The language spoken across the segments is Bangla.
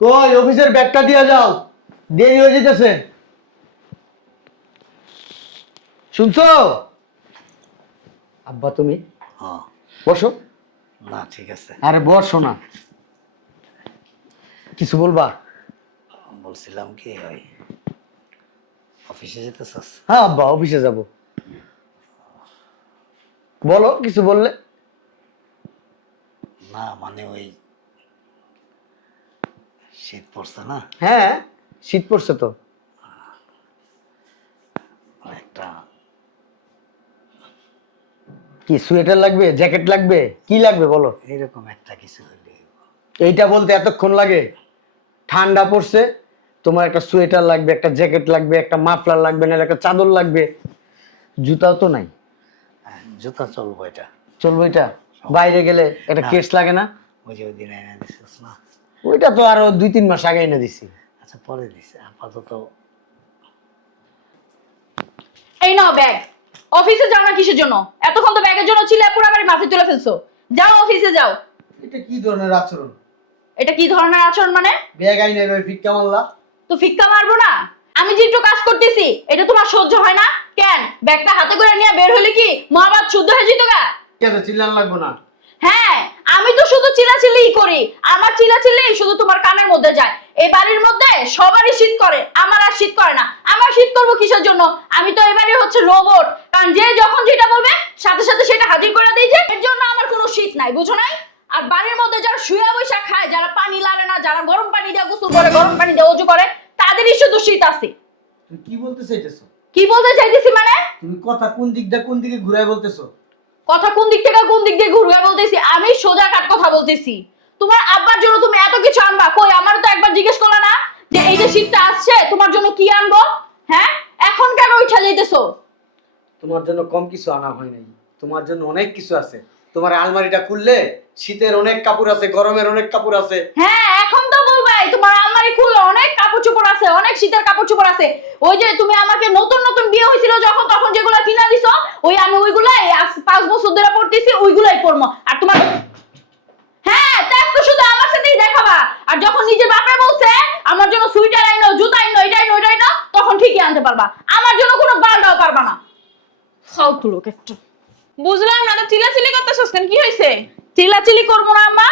কই অফিসের ব্যাগটা দিয়ে যাও, দেরি হয়ে যেতেছে। শুনছো আব্বা? তুমি হ্যাঁ। বসো। না ঠিক আছে। আরে বসো না, কিছু বলবা? বলছিলাম কি ওই অফিসে যেতেছস? হ্যাঁ আব্বা, অফিসে যাব। বলো, কিছু বললে। না মানে ওই শীত পড়ছে না, হ্যাঁ শীত পড়ছে তো। একটা কি সোয়েটার লাগবে, জ্যাকেট লাগবে, কি লাগবে বলো? এরকম একটা কিছু হইলে। এইটা বলতে এতক্ষণ লাগে? ঠান্ডা পড়ছে, তোমার একটা সোয়েটার লাগবে, একটা জ্যাকেট লাগবে, একটা মাফলার লাগবে, না একটা চাদর লাগবে। জুতাও তো নাই। জুতা চলবো এটা? চলবে এটা? বাইরে গেলে একটা না। কেস লাগে না? ওই যে ওই দিন এনে দিছিস না? ওইটা তো আরো 2-3 মাস আগে এনে দিছি। আচ্ছা পরে দিছে, আপাতত এই নাও ব্যাগ। অফিসে যাও না কিসের জন্য? এতক্ষণ তো ব্যাগের জন্য ছিলে, পুরো বাড়ি মাথায় তুলে ফেলছো। যাও অফিসে যাও। এটা কি ধরনের আচরণ? এটা কি ধরনের আচরণ মানে? ব্যাগ আই নাই ভাই, ফিক্কা মারলা। তো ফিক্কা মারবো না? আমি যে একটু কাজ করতেছি এটা তোমার সহ্য হয় না কেন? ব্যাগটা হাতে করে নিয়ে বের হলে কি মহাভারত শুদ্ধ হয়ে যেত গা? ঠিক আছে, চিল্লান লাগবো না। হ্যাঁ, আমি তো শুধু চিল্লাচিল্লিই করি। আমার চিল্লাচিল্লি শুধু তোমার কানের মধ্যে যায়। এই বাড়ির মধ্যে সবারই শীত করে, আমার আর শীত করে না। আমার শীত করবো কিসের জন্য? আমি তো এবারে হচ্ছে রোবট। কারণ যে যখন যেটা বলবে সাথে সাথে সেটা হাজির করে দিই, যে এর জন্য আমার কোনো শীত নাই, বুঝো নাই? আর বাড়ির মধ্যে যারা শুয়া বৈশা খায়, যারা পানি লাগে না, যারা গরম পানি দিয়ে গোসল করে, গরম পানি দিয়ে ওযু করে, তাদেরই শুধু শীত আছে। তুমি কি বলতে চাইতেছো? কি বলতে চাইতেছি মানে? তুমি কথা কোন দিকে ঘুরাই বলতেছো? কথা কোন দিক থেকে কোন দিক দিয়ে ঘুরে বলতেছি? আমি সোজা কাট কথা বলতেছি। তোমার আব্বার জন্য তুমি এত কিছু আনবা, কই আমার তো একবার জিজ্ঞেস করলা না যে এই যে শীতটা আসছে তোমার জন্য কি আনবো? হ্যাঁ, এখন কেন উঠা যাইতেছো? তোমার জন্য কম কিছু আনা হয় নাই, তোমার জন্য অনেক কিছু আছে। তোমার আলমারিটা খুললে শীতের অনেক কাপড় আছে, গরমের অনেক কাপড় আছে। হ্যাঁ, এখন তো বলবাই তোমার আলমারি খুললে অনেক কাপড় চোপড় আছে, অনেক শীতের কাপড় চোপড় আছে। ওই যে তুমি আমাকে নতুন নতুন বিয়ে হয়েছিল যখন, তখন যেগুলা কিনা দিছো, ওই আমি ওইগুলাই 5 বছর ধরে পড়তেছি, ওইগুলাই পরবো। আর তোমার হ্যাঁ, তাই তো শুধু আমার সাথেই দেখাবা। আর যখন নিজের বাপে বলছে আমার জন্য সুইটার আইনো, জুতা আইনো, এটা আইনো, ওইটা আইনো, তখন ঠিকই আনতে পারবা। আমার জন্য কোনো বালটাও পারবা না। ফালতু লোক একটা। বুঝলাম না, তো চিল্লাচিল্লি করতেছস কেন? কি হয়েছে? চিল্লাচিল্লি করবো না আম্মা?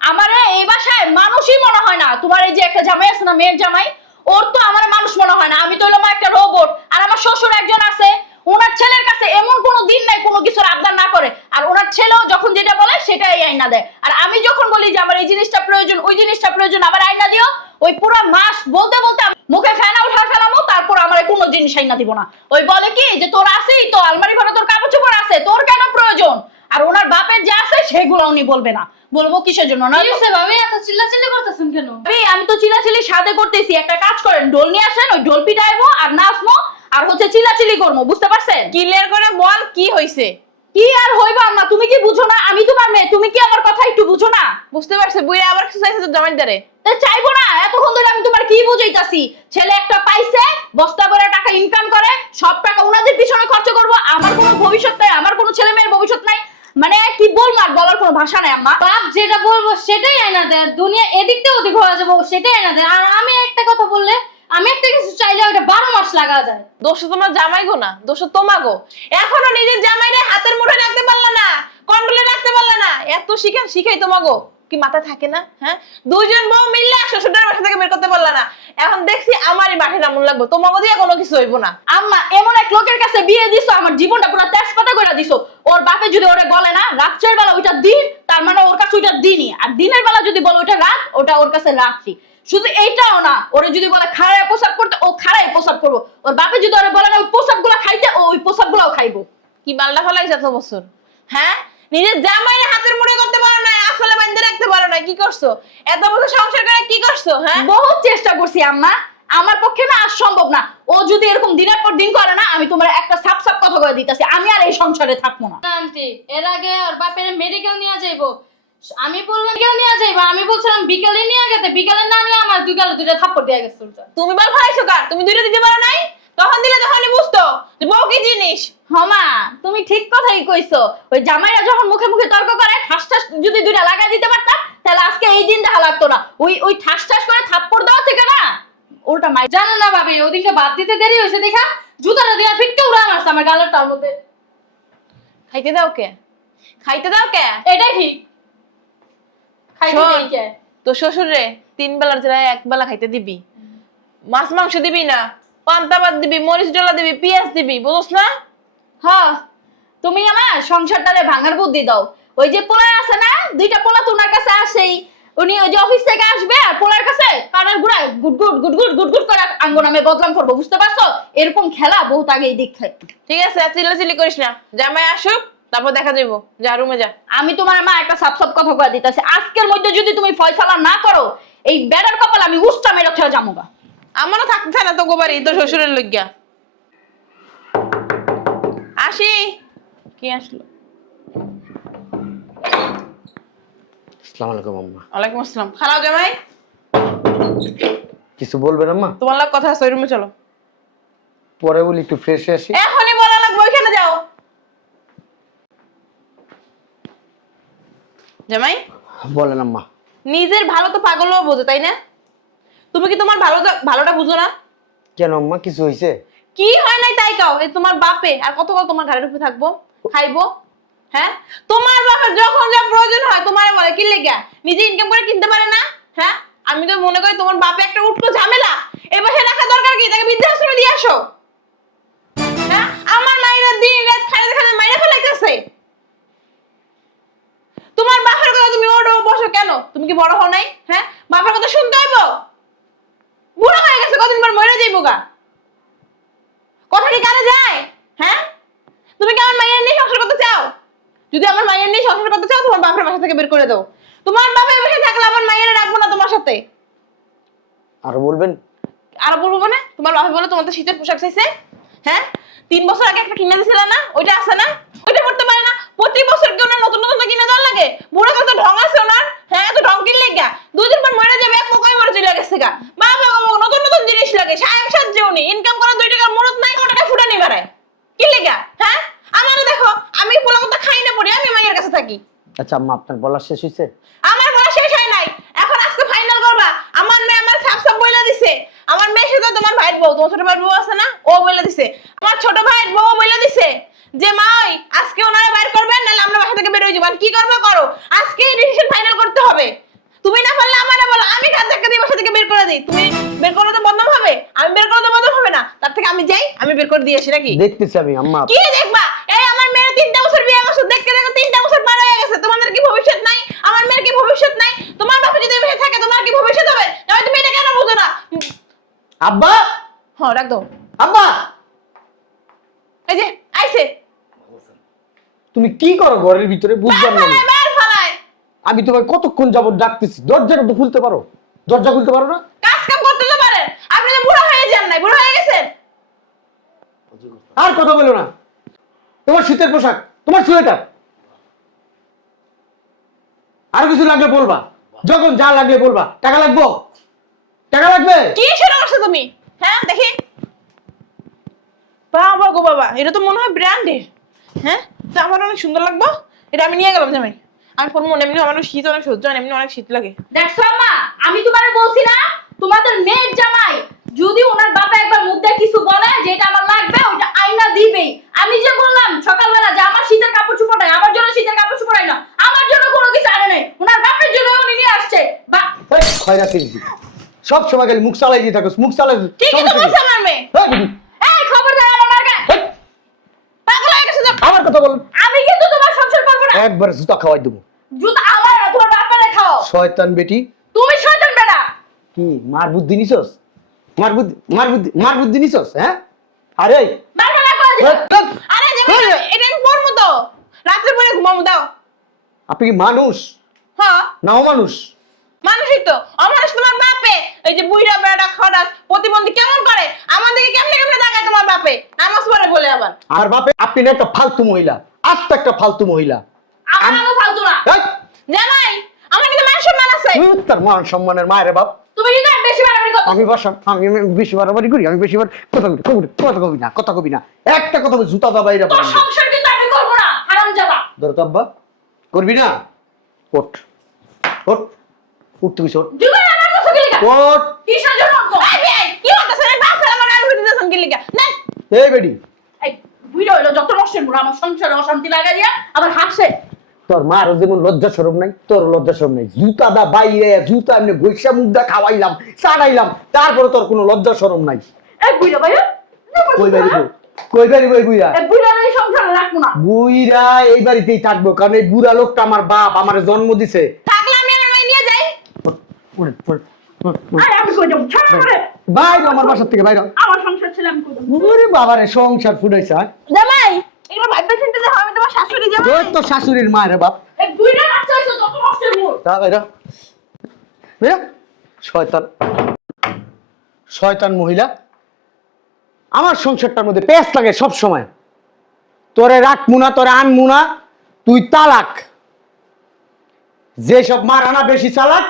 আমারে এই বাসায় মানুষই মনে হয় না। তোমার এই যে একটা জামাই আছে না, মেয়ের জামাই, ওর তো আমার মানুষ মনে হয় না। আমি তো হলো মা একটা রোবট। আর আমার শ্বশুর একজন আছে, ওনার ছেলের কাছে এমন কোনো দিন নাই কোনো কিছুর আবদার না করে। আর ওনার ছেলেও যখন যেটা বলে সেটাই আইনা দেয়। আর আমি যখন বলি যে আমার এই জিনিসটা প্রয়োজন, ওই জিনিসটা প্রয়োজন, আবার আইনা দিও, ওই পুরো মাস বলতে বলতে মুখে ফেনা উঠা ফেলামো, তারপর আমার কোনো জিনিস আইনা দিব না। ওই বলে কি যে তোর আছেই তো, আলমারি ঘরে তোর কাপড় চোপড় আছে, তোর কেন প্রয়োজন? আর ওনার বাপের যা আছে সেগুলো উনি বলবে না। বলবো কিসের জন্য? না ভাবি এত চিল্লাচিল্লি করতেছেন কেন? আমি তো চিল্লাচিল্লি সাথে করতেছি। একটা কাজ করেন, ঢোল নিয়ে আসেন, ওই ঢোল পিটাইবো আর নাচবো আর হচ্ছে চিল্লাচিল্লি করবো, বুঝতে পারছেন? ক্লিয়ার করে বল কি হয়েছে? কি আর হইবা আম্মা? তুমি কি বুঝো না? আমি তোমার মেয়ে, তুমি কি আমার কথা একটু বুঝো না? বুঝতে পারছে বুইরা আবার কিছু চাইছে তোর জামাইর দ্বারে? চাইবো না? এতক্ষণ ধরে আমি তোমার কি বুঝাইতাছি? ছেলে একটা পাইছে, বস্তা করে টাকা ইনকাম করে, সব টাকা ওনাদের পিছনে খরচ করবো, আমার কোনো ভবিষ্যৎ নাই, আমার কোনো ছেলে মেয়ের ভবিষ্যৎ নাই। মানে কি বলবো, আর বলার কোনো ভাষা নাই আম্মা। বাপ যেটা বলবো সেটাই আয়না দেয়, দুনিয়া এদিক থেকে ওদিক হয়ে যাবো সেটাই আয়না দেয়। আর আমি একটা কথা বললে, আমি একটা কিছু চাইলে ওটা 12 মাস লাগা যায়। দোষ তো তোমার জামাই গো না, দোষ তো তোমাগো। এখনো নিজের জামাইরে হাতের মুঠে রাখতে পারলা না, কন্ট্রোলে রাখতে পারলা না। এত শিখাই তোমাগো কি মাথা থাকে না? হ্যাঁ, দুইজন বউ মিললে শ্বশুরের বাসা থেকে বের করতে পারলা না। এখন দেখছি আমারই মাঠে নামুন লাগবো, তোমাগো দিয়ে কোনো কিছু হইব না। আম্মা এমন এক লোকের কাছে বিয়ে দিছো, আমার জীবনটা পুরো তেজপাতা করে দিছো। ওর বাপে যদি ওরে বলে না রাত্রের বেলা ওইটা দিন, তার মানে ওর কাছে ওইটা দিনই। আর দিনের বেলা যদি বলে ওইটা রাত, ওটা ওর কাছে রাত্রি। শুধু এইটাও না, ওরে যদি বলে খাড়ায় পোশাক করতে, ও খাড়াই পোশাক করবো। ওর বাপে যদি ওরে বলে না ওই পোশাক গুলা খাইতে, ও ওই পোশাক গুলাও খাইবো। কি বাল্লা ফলাইছে এত বছর? হ্যাঁ, নিজের জামাইরে হাতের মুঠে করতে পারো না, আসলে বান্ধে রাখতে পারো না। কি করছো এত বছর সংসার করে? কি করছো? হ্যাঁ, বহুত চেষ্টা করছি আম্মা, আমার পক্ষে না আর সম্ভব না। ও যদি এরকম দিনের পর দিন করে না, আমি তোমার একটা সাপ সাপ কথা বলে দিতেছি, আমি আর এই সংসারে থাকবো না। আন্টি এর আগে ওর বাপের মেডিকেল নিয়ে যাইবো, আমি বললাম মেডিকেল নিয়ে যাইবো, আমি বলছিলাম বিকালে নিয়ে গেতে, বিকালে না নিয়ে আমার দুইটা থাপ্পড় দিয়ে গেছে। তুমি বল ফলাইছো কার? তুমি দুইটা দিতে পারো নাই? তখন দিলে তখনই বুঝতো যে বউ কি জিনিস। হমা তুমি ঠিক কথাই কইছো, ওই জামাইরা যখন মুখে মুখে তর্ক করে ঠাস ঠাস যদি দুইটা লাগাই দিতে পারতাম তাহলে আজকে এই দিন দেখা লাগতো না। ওই ঠাস ঠাস করে থাপ্পড় দেওয়া থেকে না উল্টা মাই জানো না ভাবি, ওদিনকে বাদ দিতে দেরি হয়েছে দেখা জুতাটা দিয়া ফিটকে উড়া মারছে আমার গালের টার মধ্যে। খাইতে দাও কে, খাইতে দাও কে। এটাই ঠিক, খাইতে শোন, দেই কে? তো শ্বশুরে 3 বেলার জায়গায় 1 বেলা খাইতে দিবি, মাছ মাংস দিবি না, পান্তা ভাত দিবি, মরিচ ডলা দিবি, পেঁয়াজ দিবি, বুঝছ না? হ্যাঁ তুমি আমার সংসারটারে ভাঙার বুদ্ধি দাও। ওই যে পোলা আছে না, দুইটা পোলা তোমার কাছে আসেই, উনি ওই যে অফিস থেকে আসবে আর পোলার কাছে কানের গুড়ায় গুটগুট গুটগুট গুটগুট করে আঙ্গ নামে বদনাম করবো, বুঝতে পারছো? এরকম খেলা বহুত আগেই দেখে। ঠিক আছে, চিল্লাচিল্লি করিস না, জামাই আসুক তারপর দেখা যাবো। যা রুমে যা। আমি তোমার মা একটা সাপ সাপ কথা কয়ে দিতেছি, আজকের মধ্যে যদি তুমি ফয়সালা না করো এই বেড়ার কপাল আমি উষ্টা মেরে খেয়ে যাবো। আমারও থাকতে চায় না তো গোবারি, তো শ্বশুরের লজ্ঞা। আসি। কি আসলো? আসসালামু আলাইকুম আম্মা। ওয়ালাইকুম আসসালাম। খালাও জামাই, কিছু বলবেন আম্মা? তোমার লাগ কথা আছে, ওই রুমে চলো। পরে বলি, একটু ফ্রেশ হয়ে আসি। এখনই বলা লাগবে, ওইখানে যাও। জামাই, বলেন আম্মা। নিজের ভালো তো পাগলও বোঝে, তাই না? তুমি কি তোমার ভালোটা বুঝো না? কেন আম্মা, কিছু হয়েছে? কি হয় নাই তাই কাও, এই তোমার বাপে আর কতকাল তোমার ঘাড়ের উপরে থাকবো, খাইবো? হ্যাঁ, তোমার বাপের যখন যা প্রয়োজন হয় তোমার বলে কি লেগা, নিজে ইনকাম করে কিনতে পারে না? হ্যাঁ, আমি তো মনে করি তোমার বাপে একটা উঠতো ঝামেলা, এই বসে রাখা দরকার কি? তাকে বৃদ্ধাশ্রমে দিয়ে আসো। হ্যাঁ, আমার মায়েরা দিন রাত খাইতে খাইতে মাইরা ফেলাইতেছে। তোমার বাপের কথা তুমি ওঠো বসো কেন? তুমি কি বড় হও নাই? হ্যাঁ, বাপের কথা শুনতে হইব? বুড়ো হয়ে গেছে, কদিন পর মরে যাইবো গা। কথা কি কানে যায়? হ্যাঁ, তুমি কি আমার মায়ের নিয়ে সংসার করতে চাও? যদি আমার মায়ের নিয়ে সংসার করতে চাও তোমার বাপের বাসা থেকে বের করে দাও। তোমার বাপের বাসায় থাকলে আমার মায়ের রাখবো না তোমার সাথে। আর বলবেন? আর বলবো মানে তোমার বাপে বলে তোমার তো শীতের পোশাক চাইছে। হ্যাঁ, 3 বছর আগে একটা কিনে দিয়েছিল না, ওইটা আছে না? ওইটা করতে পারে না? প্রতি বছর কি ওনার নতুন নতুন কিনে দেওয়ার লাগে? বুড়ো কত ঢং আছে ওনার। হ্যাঁ, তো ঢং কিনলে গা 2 দিন পর মরে যাবে, এক মুখে মরে চলে গেছে গা। বাবা নতুন নতুন জিনিস লাগে, সাহেব সাজ্জে উনি ইনকাম করে 2 টাকার মুরত নাই, 1 টাকা ফুটানি বাড়ায় কি লেগা? হ্যাঁ, আমাকে দেখো, আমি পোলা কথা খাই না পড়ি, আমি মায়ের কাছে থাকি। আচ্ছা আম্মা, আপনার বলা শেষ হয়েছে? আমার বলা শেষ হয় নাই, এখন আজকে ফাইনাল করবা। আমার মেয়ে আমার সাপ সাপ বইলা দিছে, আমার মেয়ে সাথে তোমার ভাইয়ের বউ, তোমার ছোট ভাইয়ের বউ আছে না, ও বইলা দিছে। আমার ছোট ভাইয়ের বউ বইলা দিছে যে মা ওই আজকে ওনারা বাইর করবেন, নাহলে আমরা বাসা থেকে বের হয়ে যাবো। কি করবে করো, আজকে ডিসিশন ফাইনাল করতে হবে। তুমি না পারলে আমারে বলো, আমি কাজ ধাক্কা দিয়ে বাসা থেকে বের করে দিই। তুমি বের করলে তো বদনাম হবে, আমি বের করলে তো বদনাম হবে না। তার থেকে আমি যাই, আমি বের করে দিয়ে আসি নাকি? দেখতেছি আমি আম্মা। কি দেখবা? এই আমার মেয়ের 3টা বছর বিয়ে করছে, দেখতে দেখতে 3টা বছর পার হয়ে গেছে। তোমাদের কি ভবিষ্যৎ নাই? আমার মেয়ের কি ভবিষ্যৎ নাই? তোমার বাবা যদি বেঁচে থাকে তোমার কি ভবিষ্যৎ হবে? তবে তুমি এটা কেন বুঝো না? আব্বা, হ্যাঁ, রাখ দাও। আব্বা, এই যে আইছে, তুমি কি করো ঘরের ভিতরে? বুঝলাম না আমি। বার ফালায়। আমি তোমায় কতক্ষণ যাবত ডাকতেছি, দরজাটা তো খুলতে পারো? দরজা খুলতে পারো না? কাজ কাম করতে তো পারে। আপনি তো বুড়ো হয়ে যান নাই, বুড়ো হয়ে গেছেন। আর কথা বলো না। তোমার শীতের পোশাক, তোমার সোয়েটার, আর কিছু লাগলে বলবা, যখন যা লাগলে বলবা। টাকা লাগবো? টাকা লাগবে? কি শুরু করছো তুমি? হ্যাঁ, দেখি। বাবা গো বাবা, এটা তো মনে হয় ব্র্যান্ডের। হ্যাঁ, তো আমার অনেক সুন্দর লাগবে। এটা আমি নিয়ে গেলাম জামাই। আমি পরবো, এমনি আমার শীত অনেক সহ্য হয় না, এমনি অনেক শীত লাগে। দেখছো আম্মা, আমি তোমারে বলছি না তোমাদের মেয়ের জামাই যদি ওনার বাবা একবার মুদ্রা কিছু বলে যে এটা আমার লাগবে, ওইটা আইনা দিবেই। আমি যে বললাম সকালবেলা যে আমার শীতের কাপড় চোপড় নাই, আমার জন্য শীতের কাপড় চোপড় নাই না, আমার জন্য কোনো কিছু আনে নাই, ওনার বাপের জন্য উনি নিয়ে আসছে। খয়রাতি সব সময় খালি মুখ চালাই দিয়ে থাকো, মুখ চালাই। ঠিকই তো বলছে আমার মেয়ে। এই খবরদার আমার মাকে পাগল হয়ে গেছে তো। আমার কথা বল। আমি কিন্তু তোমার সংসার করবো না। একবার জুতা খাওয়াই দেবো। জুতা আমার না, তোমার বাপেরে খাও। শয়তান বেটি। তুমি শয়তান বেটা। কি মার বুদ্ধি নিছস? মার বুদ্ধি নিছস? হ্যাঁ, আরে মারবা না করে দিবা। আরে জামাই, এটা আমি পরবো তো, রাত্রে পরে ঘুমাবো দাও। আপনি কি মানুষ হ্যাঁ, না অমানুষ? মানুষই তো। অমানুষ তোমার বাপে। এই যে বুইড়া বেড়া খরাস প্রতিবন্ধী কেমন করে, আমাদেরকে কেমনে কেমনে দেখায় তোমার বাপে, নামাজ পড়ে বলে আবার। আর বাপে আপনি না একটা ফালতু মহিলা, আস্ত একটা ফালতু মহিলা। আমার নামও ফালতু না। জামাই, আমার কিন্তু মান সম্মান আছে। তার মান সম্মানের মায়ের বাপ। তুমি কিন্তু বেশি বাড়াবাড়ি আমি বাসা আমি বেশি বাড়াবাড়ি করি, আমি বেশি বার কথা কবি না একটা কথা বলি, জুতা দা বাইরে তোর সংসার কিন্তু আমি করব না, হারামজাদা। ধর তো আব্বা, করবি না? ওঠ ওঠ উঠ, তুমি ওঠ জুতা আমার কাছে গেলি কা? ওঠ। কিসের জন্য তো? এই বেয়াই, কি হতাছেন? এই বাপ ছেলে আমার আর হইতে দিছেন কি লিগা? না, এই বেডি, এই বুইড়া হইলো যত নষ্টের মুড়া, আমার সংসারে অশান্তি লাগাইয়া আবার হাসে। তোর মার যেমন লজ্জা শরম নাই, তোর লজ্জা শরম নাই। জুতা দা বাইরে, জুতা এমনি গৈসা মুখটা খাওয়াইলাম, চাড়াইলাম, তারপরে তোর কোনো লজ্জা শরম নাই। এই বুইড়া ভাইয়া, কই বাড়িব, কই বাড়িব এই বুইরা? এই বুইড়া এই সংসারে রাখবো না। বুইরা এই বাড়িতেই থাকবো, কারণ এই বুড়া লোকটা আমার বাপ, আমার জন্ম দিছে। থাকলে আমি আমার মাই নিয়ে যাই। আয় আমি কই যাবো, ছাড় করে। বাইরে আমার বাসার থেকে বাইরে। আমার সংসার ছেলে আমি কই যাবো। ওরে বাবারে, সংসার ফুটাইছে। জামাই, এগুলো ভাবতে চিন্তা যে আমি তোমার শাশুড়ি জামাই। ওই তো শাশুড়ির মা রে বাপ। এই বুইড়া বাচ্চা হইছে যত নষ্টের মুড়। তা বাইরে শয়তান, শয়তান মহিলা। আমার সংসারটার মধ্যে পেঁচ লাগে সব সময়। তোরে রাখমু না, তোরে আনমু না, তুই তালাক। যেসব মারানা বেশি চালাক,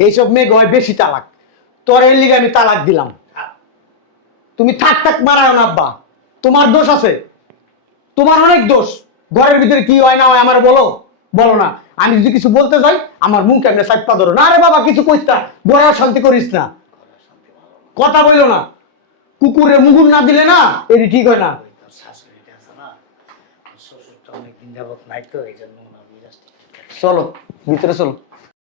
এইসব মেঘ হয় বেশি তালাক। তোর এর লিগে আমি তালাক দিলাম। তুমি থাক থাক মারাও না আব্বা, তোমার দোষ আছে, তোমার অনেক দোষ। ঘরের ভিতরে কি হয় না হয় আমার বলো, বলো না। আমি যদি কিছু বলতে যাই আমার মুখ এমনি সাইপা ধরো না। রে বাবা কিছু কইস না, ঘরে শান্তি করিস না, কথা বইলো না। কুকুরে মুগুর না দিলে না এটি ঠিক হয় না। ওই তোর শাশুড়িটা আছে না, ওর শ্বশুরটা অনেকদিন যাবত নাই তো, এই জন্য ওনার মিরাজটা। চলো ভিতরে চলো।